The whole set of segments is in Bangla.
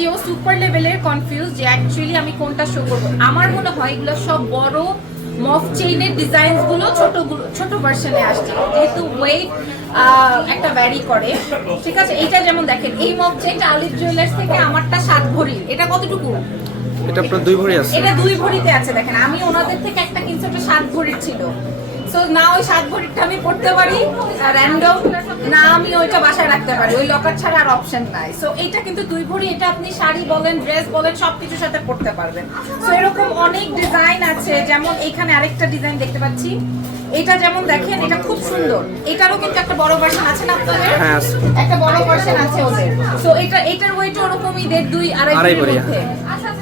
নিজেও সুপার লেভেলের কনফিউজ যে অ্যাকচুয়ালি আমি কোনটা শো করবো। আমার মনে হয় এগুলো সব বড় মফ চেইনের ডিজাইনস গুলো ছোট ভার্সনে আসছে, যেহেতু ওয়েট একটা ভ্যারি করে। ঠিক আছে, এইটা যেমন দেখেন এই মফ চেইনটা আলিফ জুয়েলার্স থেকে আমারটা 7 ভরি। এটা কতটুকু? এটা পুরো 2 ভরি আছে। এটা 2 ভরিতে আছে। দেখেন আমি ওনাদের থেকে একটা কিনছি, ওটা 7 ভরির ছিল। সো না ওই 7 ভরিটা আমি পড়তে পারি র্যান্ডম, না আমি ওইটা বাসায় রাখতে পারি, ওই লকার ছাড়া আর অপশন নাই। সো এইটা কিন্তু 2 ভরি, এটা আপনি শাড়ি বলেন, ড্রেস বলেন, সবকিছুর সাথে পড়তে পারবেন। সো এরকম অনেক ডিজাইন আছে, যেমন এখানে আরেকটা ডিজাইন দেখতে পাচ্ছি। এটা যেমন দেখেন, এটা খুব সুন্দর। এটারও কিন্তু একটা বড় ভার্সন আছে না আপনাদের? হ্যাঁ আছে, একটা বড় ভার্সন আছে ওদের। সো এটার ওয়েট ওরকমই 1.5 2.5 ভরির মধ্যে।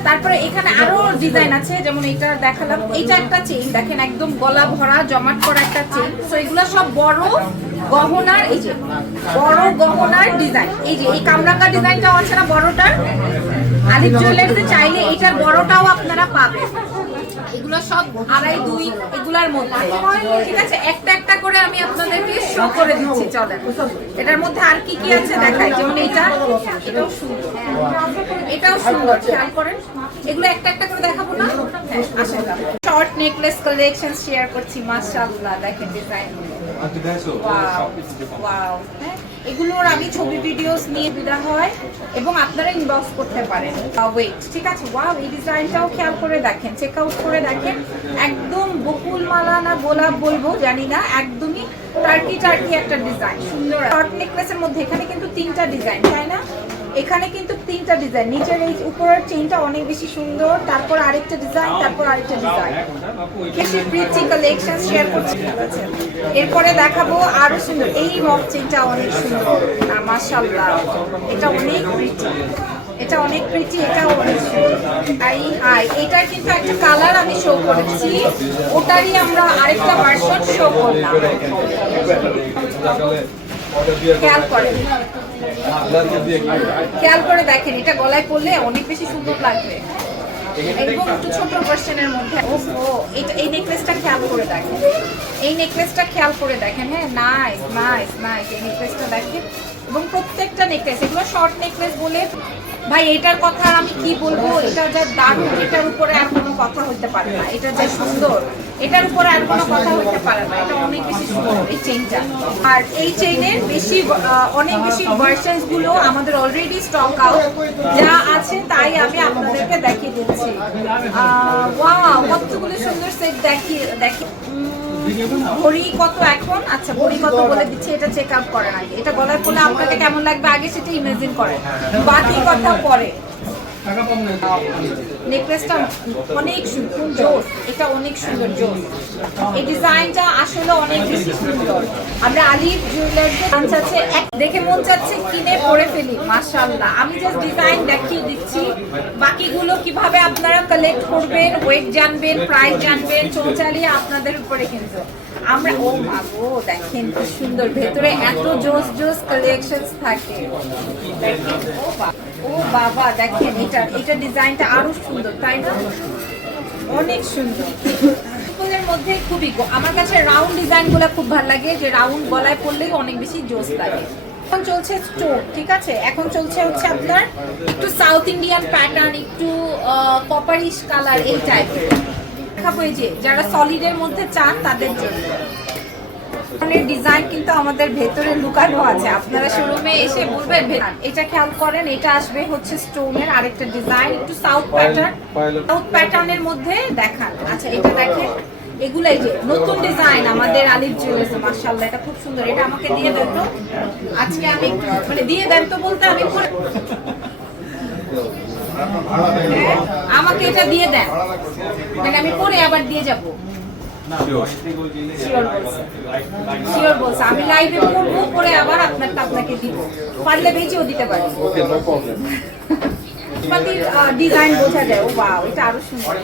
তারপরে এখানে আরো ডিজাইন আছে, যেমন এটা দেখালাম। এটা একটা চেইন দেখেন, একদম গলা ভরা জমাট করা একটা চেইন। সো এগুলো সব বড় গহনার, এই যে বড় গহনার ডিজাইন। এই যে এই কামরাঙ্গা ডিজাইনটাও আছে না বড়টার, আলিফ জুয়েলার্সে চাইলে এটার বড়টাও আপনারা পাবেন। এগুলো সব 2.5 2 এগুলার মধ্যে। ঠিক আছে, একটা একটা করে আমি আপনাদেরকে শো করে দিচ্ছি। চলেন এটার মধ্যে আর কি কি আছে দেখাই। যেমন এটাও সুন্দর, এটাও সুন্দর, খেয়াল করেন। এগুলো একটা একটা করে দেখাবো না? হ্যাঁ, আসেন। শর্ট নেকলেস কালেকশন শেয়ার করছি। মাশাআল্লাহ, দেখেন ডিজাইন। Wow wow. হ্যাঁ, এগুলোর আমি ছবি ভিডিওস নিয়ে দেওয়া হয় এবং আপনারা ইনবক্স করতে পারেন। ওয়েট, ঠিক আছে। ওয়াও, এই ডিজাইনটাও খেয়াল করে দেখেন, চেক আউট করে দেখেন। একদম বকুল মালা না গোলাপ বলবো জানি না, একদমই টার্কি একটা ডিজাইন, সুন্দর শর্ট নেকলেসের মধ্যে। এখানে কিন্তু 3টা ডিজাইন, তাই না? এখানে কিন্তু 3টা ডিজাইন। নিচের এই উপরের চেইনটা অনেক বেশি সুন্দর, তারপর আরেকটা ডিজাইন, তারপর আরেকটা ডিজাইন। বেশি প্রিটি কালেকশন শেয়ার করছি। এরপরে দেখাবো আরো সুন্দর এই মফ চেইনটা, অনেক সুন্দর। মাশাআল্লাহ, এটা অনেক প্রিটি, এটা অনেক প্রিটি, এটাও অনেক সুন্দর। এটার কিন্তু একটা কালার আমি শো করেছি, ওটারই আমরা আরেকটা ভার্সন শো করলাম। খেয়াল করে দেখেন, এটা গলায় পরলে অনেক বেশি সুন্দর লাগবে এবং একটু ছোট ভার্সনের মধ্যে। এই নেকলেসটা খেয়াল করে দেখেন, এই নেকলেসটা খেয়াল করে দেখেন। হ্যাঁ, নাইস নাইস নাইস। এই নেকলেসটা দেখেন, এবং প্রত্যেকটা নেকলেস, এগুলো শর্ট নেকলেস বলে ভাই এটার কথা আমি কি বলবো। এটা যা দারুণ, এটার উপরে আর কোনো কথা হইতে পারে না। এটা যা সুন্দর, এটার উপরে আর কোনো কথা হইতে পারে না। এটা অনেক বেশি সুন্দর এই চেইনটা। আর এই চেইনের অনেক বেশি ভার্সনস গুলো আমাদের অলরেডি স্টক আউট। যা আছে তাই আমি আপনাদেরকে দেখিয়ে দিচ্ছি। ওয়াও, কতগুলো সুন্দর সেট দেখি। ভরি কত এখন? আচ্ছা, ভরি কত বলে দিচ্ছি, এটা চেক আউট করেন আগে। এটা গলায় পড়লে আপনাকে কেমন লাগবে আগে সেটা ইমাজিন করেন, বাকি কথা পরে। নেকলেসটা অনেক সুন্দর, জোস। এটা অনেক সুন্দর, জোস। এই ডিজাইনটা আসলে অনেক বেশি সুন্দর। আমরা আলিফ জুয়েলার্সের ব্রাঞ্চ আছে, দেখে মন চাচ্ছে কিনে পরে ফেলি। মাশাআল্লাহ, আমি জাস্ট ডিজাইন দেখিয়ে দিচ্ছি। বাকিগুলো কিভাবে আপনারা কালেক্ট করবেন, ওয়েট জানবেন, প্রাইস জানবেন, চৌচালিয়ে আপনাদের উপরে। কিন্তু আমরা গো দেখেন কি সুন্দর, ভেতরে এত জোস জোস কালেকশনস থাকে। দেখেন ও বাবা, দেখেন এটা ডিজাইনটা আরো সুন্দর, তাই না? অনেক সুন্দর। ফুলের মধ্যে খুবই, আমার কাছে রাউন্ড ডিজাইনগুলো খুব ভালো লাগে, যে রাউন্ড গলায় পরলেই অনেক বেশি জোস লাগে। এখন চলছে স্টোন, ঠিক আছে। এখন চলছে হচ্ছে আপনার একটু সাউথ ইন্ডিয়ান প্যাটার্ন, একটু কপারিশ কালার, এই টাইপের দেখাবো। এই যে যারা সলিডের মধ্যে চান তাদের জন্য ডিজাইন কিন্তু আমাদের ভেতরে লুকানো আছে। আপনারা শোরুমে এসে বলবেন এটা খেয়াল করেন। এটা আসবে হচ্ছে স্টোনের আরেকটা ডিজাইন, একটু সাউথ প্যাটার্নের মধ্যে দেখান। আচ্ছা, এটা দেখেন, এগুলো এই যে নতুন ডিজাইন আমাদের আলিফ জুয়েলার্সে। মাশাআল্লাহ, এটা খুব সুন্দর। এটা আমাকে দিয়ে দেন তো আজকে। আমি মানে দিয়ে দেন তো বলতে আমি আমাকে এটা দিয়ে দেন, মানে আমি পরে আবার দিয়ে যাবো। শিওর বলছে, আমি লাইভে পড়বো, পরে আবার আপনাকে দিব, পারলে বেঁচেও দিতে পারি। ডিজাইন বোঝা যায়। ও বাহ, এটা আরো সুন্দর।